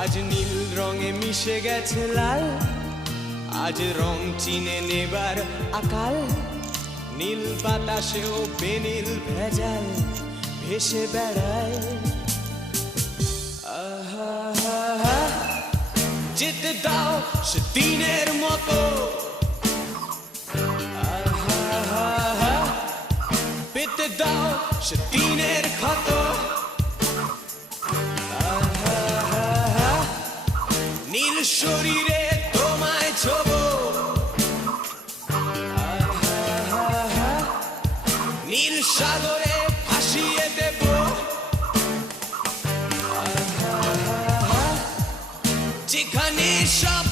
আজ নীল রঙে মিশে গেছে লাল, আজ রং চিনে নেবার আকাল। নীল বাতাসেও বেনীল ভেজাল ভেসে বেড়ায়। যেতে দাও সে দিনের মতো, পেতে দাও সে দিনের ক্ষত। নীল শরীরে তোমায় ছোবো, নীল সাগরে ভাসিয়ে দেব। যেখানে সব